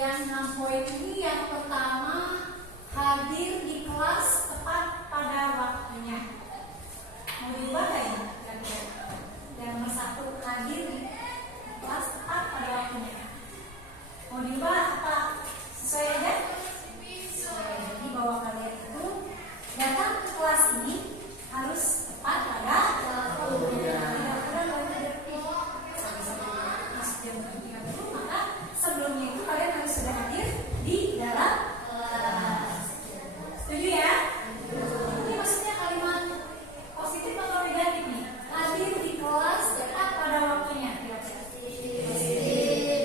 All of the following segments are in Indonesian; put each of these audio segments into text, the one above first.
Yang 6 poin ini yang pertama, hadir di kelas tepat pada waktunya. Mau diubah nggak ya? Yang nomor 1, hadir di kelas tepat pada waktunya. Mau diubah apa? Sesuai aja? Jadi bahwa kalian itu datang ke kelas ini harus tepat pada waktunya. Sebelumnya itu kalian harus sudah hadir di dalam kelas. Setuju ya? Ini maksudnya kalimat positif atau negatif nih? Hadir di kelas tepat pada waktunya.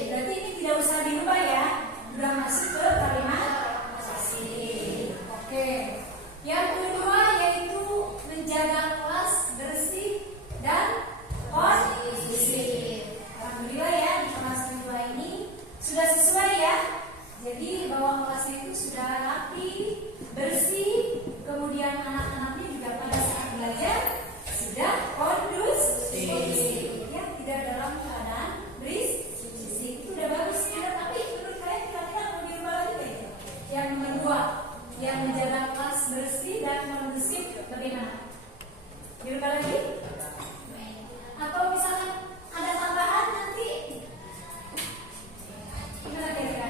Berarti ini tidak usah diubah ya. Sudah masuk ke kalimat positif. Oke. Yang kedua yaitu menjaga kelas bersih dan kondusif. Alhamdulillah ya, di kelas kedua ini sudah sesuai ya. Jadi bahwa kelasnya itu sudah rapi, bersih, kemudian anak-anaknya juga pada saat belajar sudah kondusif. Ya, tidak dalam keadaan berisik. Itu udah bagus ya. Tapi menurut kalian kira-kira mau diubah lagi nggak itu? Yang nomor 2, yang menjaga kelas bersih dan kondusif bagaimana? Diubah lagi? Atau misalkan ada tambahan nanti? Gimana kira-kira?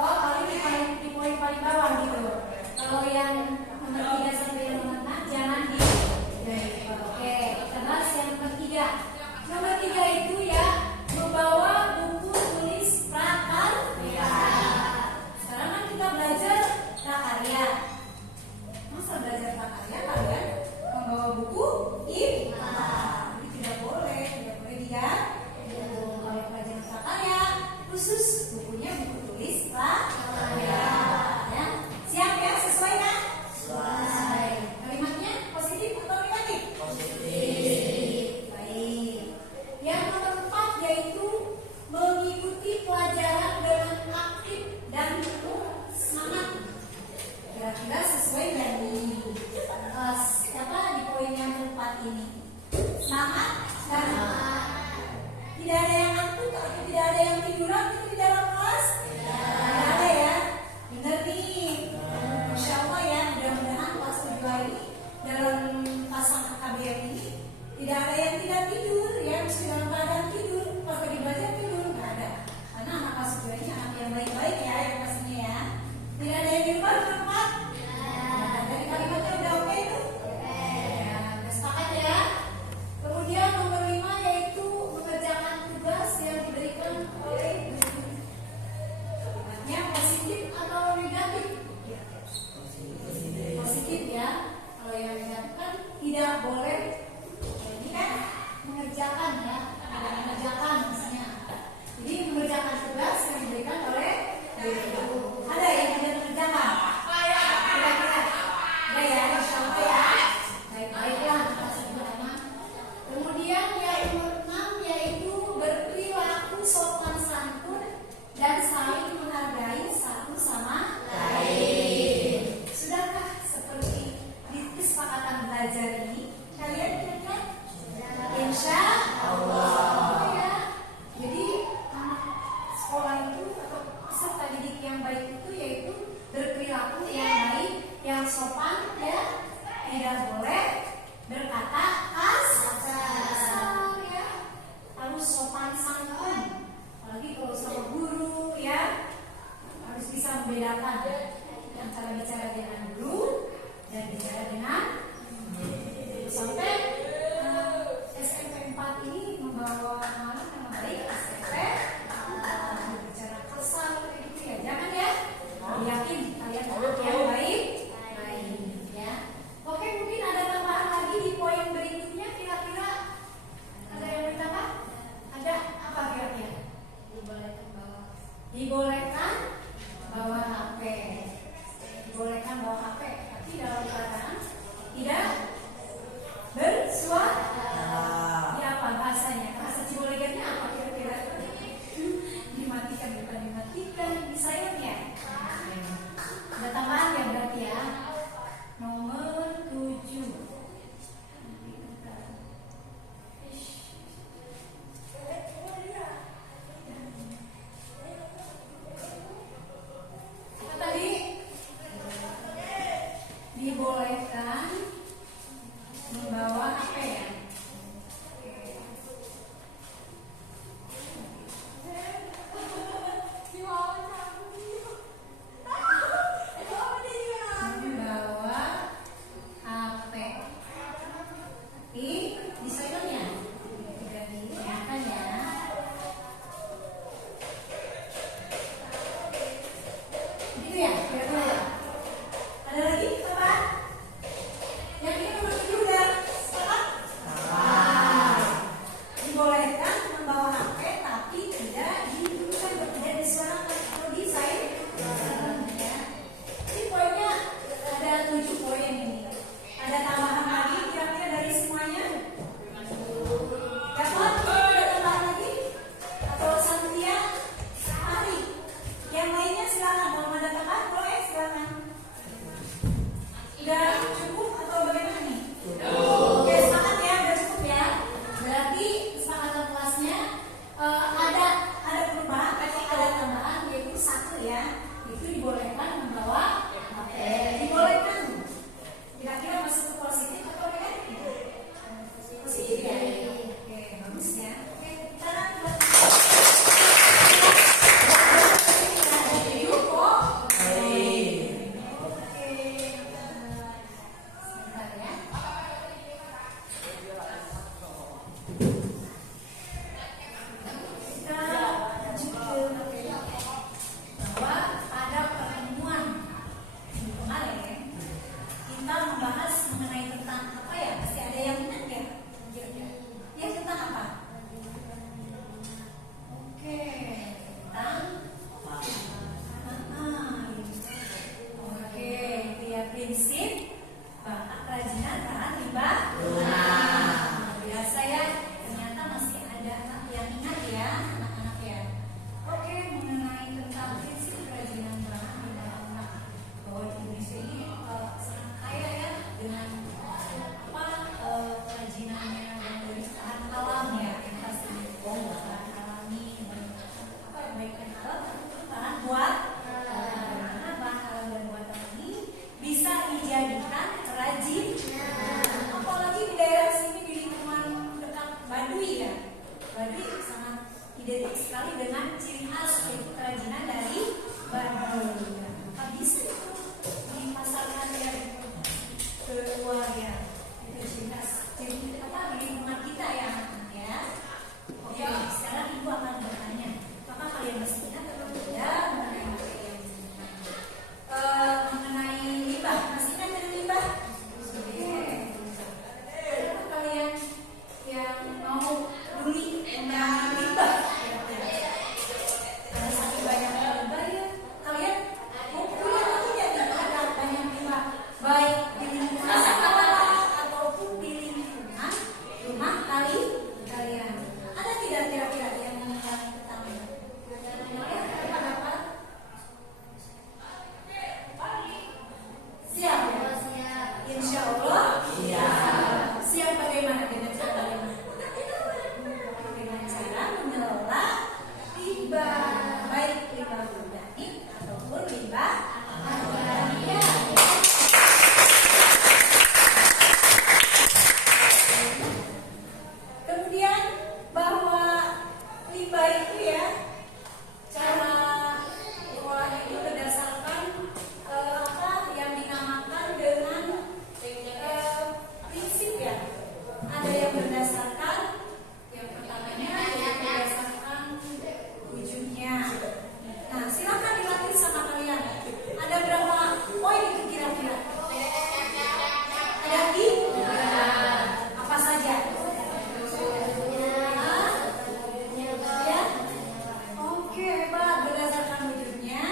Oh, kalau ini di poin paling bawah gitu. Kalau yang nomor 3 sampai yang nomor 6 jangan di. Oke, kita bahas yang nomor 3. Nomor 3 itu ya membawa buku tulis prakarya. Sekarang kan kita belajar prakarya. Masa belajar prakarya kalian membawa buku IPA? Jadi tidak boleh tidak. Kalau pelajaran prakarya khusus bukunya buku tulis prakarya. Ya, siap ya, sesuai kan? Sesuai. Kalimatnya positif atau negatif? Positif. Baik. Yang nomor 4 yaitu mengikuti pelajaran dengan aktif dan penuh semangat. Kira-kira sesuai nggak nih? Siapa di poin yang keempat ini? Semangat dan tidak ada yang ngantuk atau tidak ada yang tiduran itu di dalam kelas? Tidak ada ya. Benar nih. Insya Allah ya, mudah-mudahan kelas kedua ini dalam pasang KBM ini tidak ada yang tidak tidur ya, mesti dalam keadaan tidur. Pas lagi belajar tidur nggak ada. Karena anak kelas kedua ini anak yang baik-baik ya, yang pastinya ya. Tidak ada yang di luar tempat. Dari kalimatnya udah oke itu? Ya, udah sepakat ya. Kemudian nomor 5 yaitu mengerjakan tugas yang diberikan oleh guru. Kalimatnya positif atau negatif? Positif ya. Kalau yang negatif kan tidak boleh. Ini kan mengerjakan ya, ada mengerjakan misalnya. Jadi mengerjakan tugas yang diberikan oleh guru. Ada yang tidak mengerjakan? Kira-kira? Ada ya, insya Allah ya. Baik-baiklah. Kemudian yang nomor 6 yaitu berperilaku sopan santun dan saling menghargai satu sama lain. Sudahkah seperti di kesepakatan belajar ini? Kalian kira-kira? Insya Allah ya. Jadi anak sekolah itu atau peserta didik yang baik itu yaitu berperilaku yang baik, yang sopan ya, tidak boleh berkata kasar ya, harus sopan santun. Apalagi kalau sama guru ya, harus bisa membedakan antara bicara dengan guru dan bicara dengan sampai SMP 4 ini membawa nama baik SMP bicara kasar gitu ya, jangan ya. Yakin kalian anak yang baik ya. Oke, mungkin ada tambahan lagi di poin berikutnya. Kira-kira ada yang ditambah? Ada apa kira-kira? Dibolehkan bawa HP. Dibolehkan bawa HP, tapi dalam keadaan tidak bersuara. Ini apa bahasanya? Bahasa Cibolegernya apa kira-kira? Dimatikan, bukan dimatikan, di silent ya. Ada tambahan ya berarti ya. Nomor 7. identik sekali dengan ciri khas yaitu kerajinan dari bambu. Maka bisa itu dipasarkan ya keluar ya. Itu ciri khas ciri apa di lingkungan kita ya. Oke, sekarang ibu akan bertanya, apakah kalian masih ingat atau tidak mengenai materi yang mengenai limbah? Masih ingat dengan limbah? Oke. Siapa kalian yang mau peduli tentang limbah? Ada saking banyak limbah ya. Kalian mau peduli atau tidak ada banyak limbah? Baik di lingkungan sekolah ataupun di lingkungan rumah kalian. Ada tidak kira-kira yang mengetahui tentang apa? Siap ya? Insya Allah. Siap bagaimana dengan cara dengan cara mengelola limbah, baik limbah organik ataupun limbah anorganik. Kemudian bahwa limbah itu ya cara olah itu berdasarkan apa yang dinamakan dengan prinsip ya. Ada yang berdasarkan yang pertamanya yang berdasarkan wujudnya. Nah, silakan dilatih sama kalian. Ada berapa poin itu kira-kira? Ada apa saja? Oke, hebat. Berdasarkan wujudnya,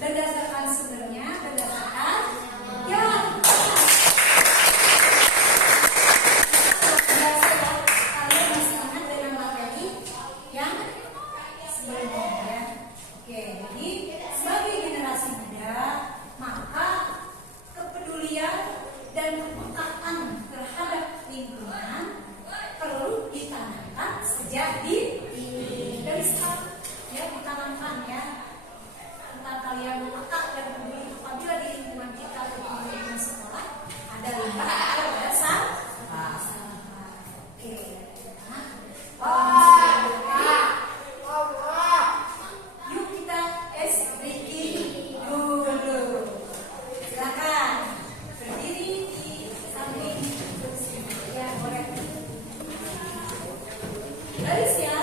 berdasarkan sumbernya, berdasarkan ya. Kalian masih ingat dengan materi yang sebelumnya ya. Oke, jadi sebagai generasi muda, maka kepedulian dan kepekaan terhadap lingkungan perlu ditanamkan sejak dari sekarang ya, ditanamkan ya. Tentang kalian peka dan peduli apabila di lingkungan kita atau di lingkungan sekolah ada limbah atau ada sampah. Oke. Yuk kita breaking dulu. Silakan berdiri di samping kursi. Ya, boleh. Garis ya.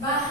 bahan